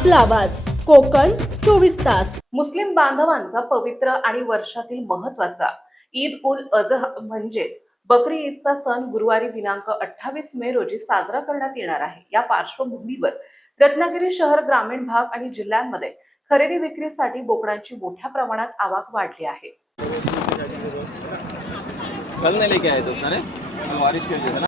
आपला आवाज कोकण 24 तास। मुस्लिम बांधवांचा पवित्र आणि वर्षातील महत्त्वाचा ईद उल अजहा म्हणजेच बकरी ईदचा सण गुरुवारी दिनांक 28 मे रोजी साजरा करण्यात येणार आहे। या पार्श्वभूमीवर रत्नागिरी शहर, ग्रामीण भाग आणि जिल्ह्यांमध्ये खरेदी विक्रीसाठी बोकडांची मोठ्या प्रमाणात आवक वाढली आहे। कल नहीं लेके आए थे उसने, कल बारिश की वजह से ना।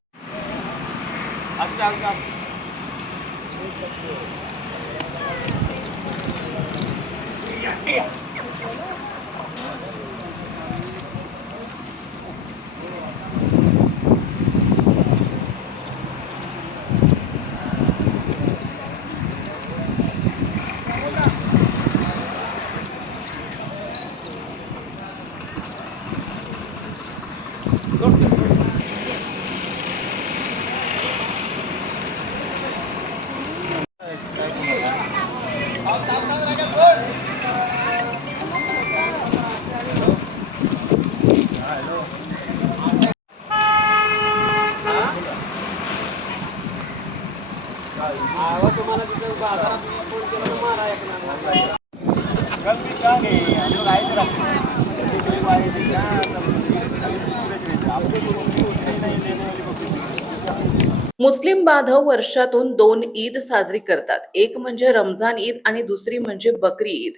मुस्लिम बांधव वर्षातून 2 ईद साजरी करतात। एक म्हणजे रमजान ईद आणि दुसरी म्हणजे बकरी ईद।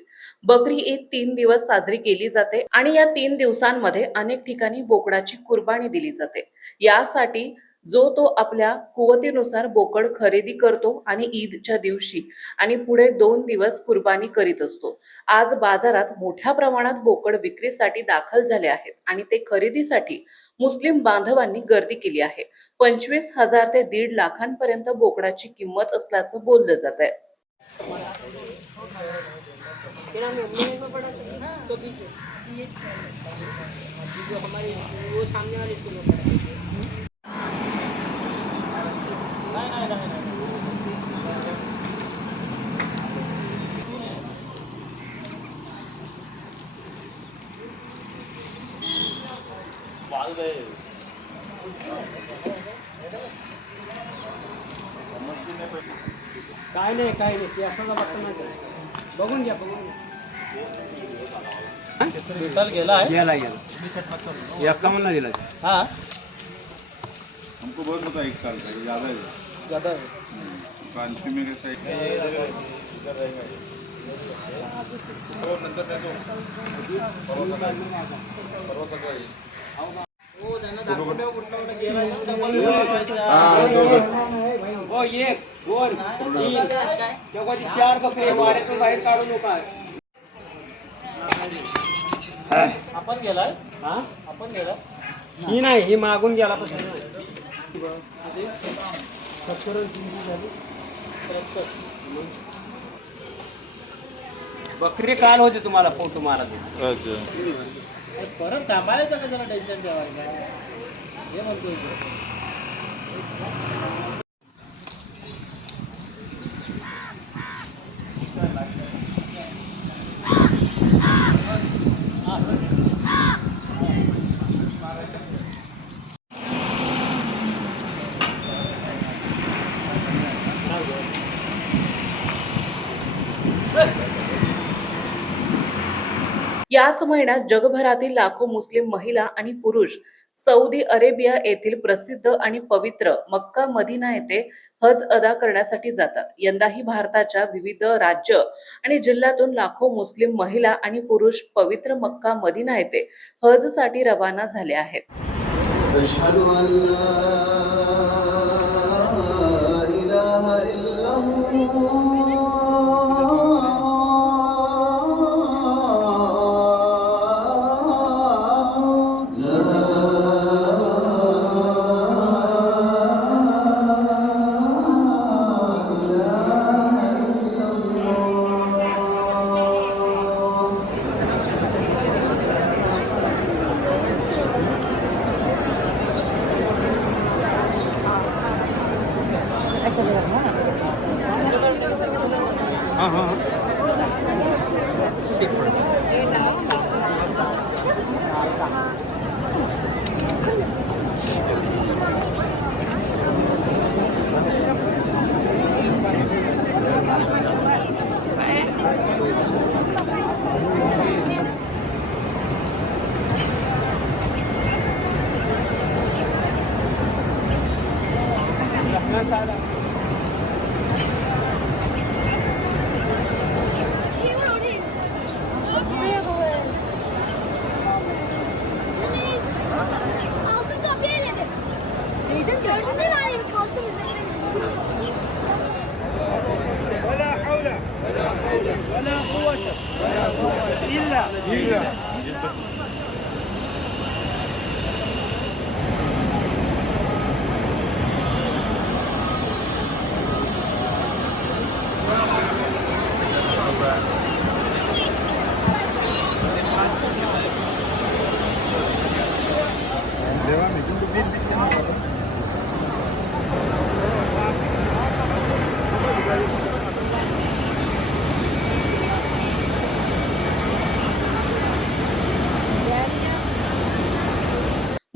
बकरी ईद 3 दिवस साजरी केली जाते आणि या 3 दिवसांमध्ये अनेक ठिकाणी बोकडाची कुर्बानी दिली जाते। यासाठी जो तो आपल्या कुवतीनुसार बोकड खरेदी करतो आणि ईदच्या दिवशी आणि पुढे 2 दिवस कुर्बानी करीत असतो। आज बाजारात मोठ्या प्रमाणात बोकड विक्रीसाठी दाखल झाले आहेत आणि ते खरेदीसाठी मुस्लिम बांधवांनी गर्दी केली आहे। 25,000 ते 1.5 लाखांपर्यंत बोकडाची किंमत असल्याचं बोललं जात आहे। काय नाही ते असं बघतो नाही बघून घ्या टोटल गेला एकावन्न दिला। हाँ हमको बहुत होता है 1 साल का, ज़्यादा है क्रांति में कैसे एक 2 3 तेव्हा 4 बकरे वाड्यातून बाहेर काढू नका। आपण गेलाय आपण गेला ही नाही, ही मागून गेला पासून बकरी काल होते तुम्हाला फोटो मारायचे। परत सांभाळायचं का त्याला टेन्शन ठेवायचं हे म्हणतोय। याच महिन्यात जगभरातील लाखो मुस्लिम महिला आणि पुरुष सौदी अरेबिया येथील प्रसिद्ध आणि पवित्र मक्का मदिना येथे हज अदा करण्यासाठी जातात। यंदाही भारताच्या विविध राज्य आणि जिल्ह्यातून लाखो मुस्लिम महिला आणि पुरुष पवित्र मक्का मदिना येथे हज साठी रवाना झाले आहेत।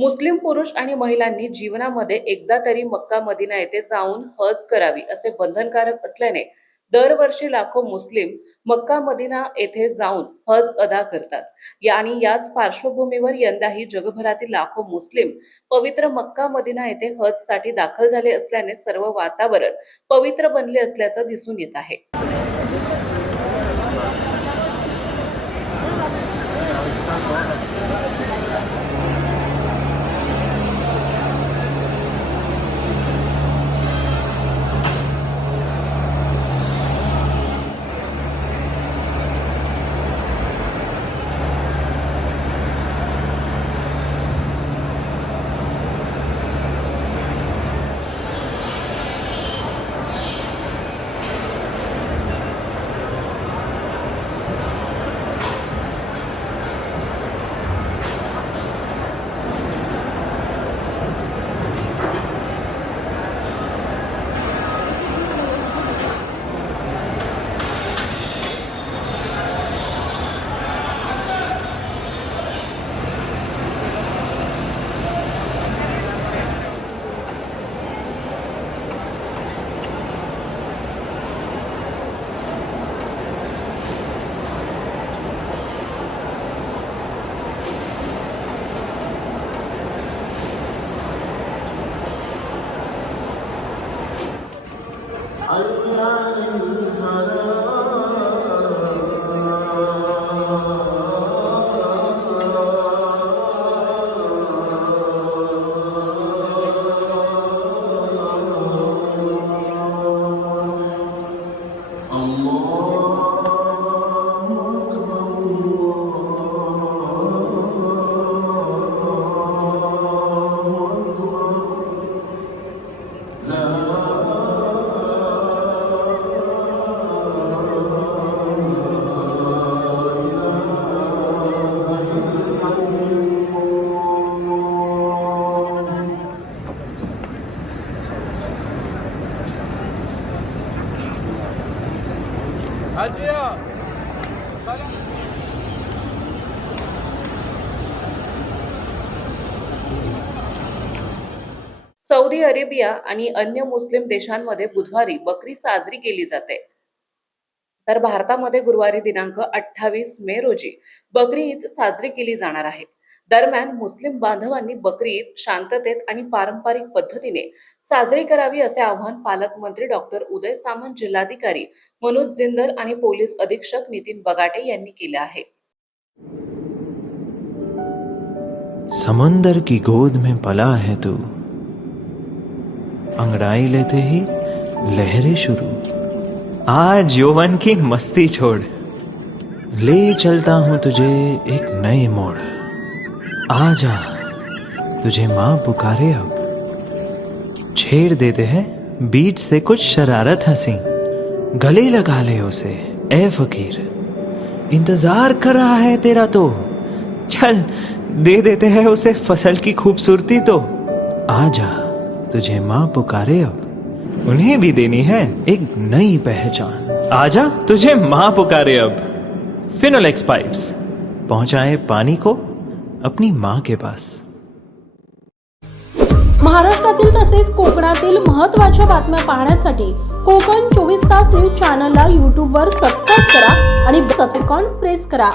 मुस्लिम पुरुष आणि महिलांनी जीवनामध्ये एकदा तरी मक्का मदिना येथे जाऊन हज करावी असे बंधनकारक असल्याने दरवर्षी लाखो मुस्लिम मक्का मदिना येथे जाऊन हज अदा करतात आणि याच पार्श्वभूमीवर यंदाही जगभरातील लाखो मुस्लिम पवित्र मक्का मदिना येथे हज साठी दाखल झाले असल्याने सर्व वातावरण पवित्र बनले असल्याचं दिसून येत आहे. सौदी अरेबिया आणि अन्य मुस्लिम देशांमध्ये बुधवारी बकरी साजरी केली जाते, तर भारतामध्ये गुरुवारी दिनांक 28 मे रोजी बकरी ईद साजरी केली जाणार आहे. दरम्यान मुस्लिम बांधवांनी बकरी ईद शांततेत आणि पारंपरिक पद्धतीने साजरी करावी असे आवाहन पालकमंत्री डॉक्टर उदय सामंत, जिल्हाधिकारी मनोज जिंदल आणि पोलीस अधीक्षक नितीन बगाटे यांनी केले आहे. समंदर की गोद में पला है तू, अंगड़ाई लेते ही लहरें शुरू, आज यौवन की मस्ती छोड़, ले चलता हूं तुझे एक नए मोड़, आजा तुझे माँ पुकारे अब, छेड़ देते हैं बीच से कुछ शरारत हंसी, गले लगा ले उसे ए फकीर, इंतजार कर रहा है तेरा तो, चल दे देते हैं उसे फसल की खूबसूरती तो, आजा तुझे माँ पुकारे अब, उन्हें भी देनी है एक नई पहचान, आजा तुझे माँ पुकारे अब. फिनोलेक्स पाइप्स पहुंचाए पानी को अपनी माँ के पास. महाराष्ट्रातील तसेच कोकणातील महत्त्वाच्या बातम्या पाहण्यासाठी कोकण 24 तास न्यूज चॅनलला YouTube वर सबस्क्राईब करा आणि बेल आयकॉन प्रेस करा.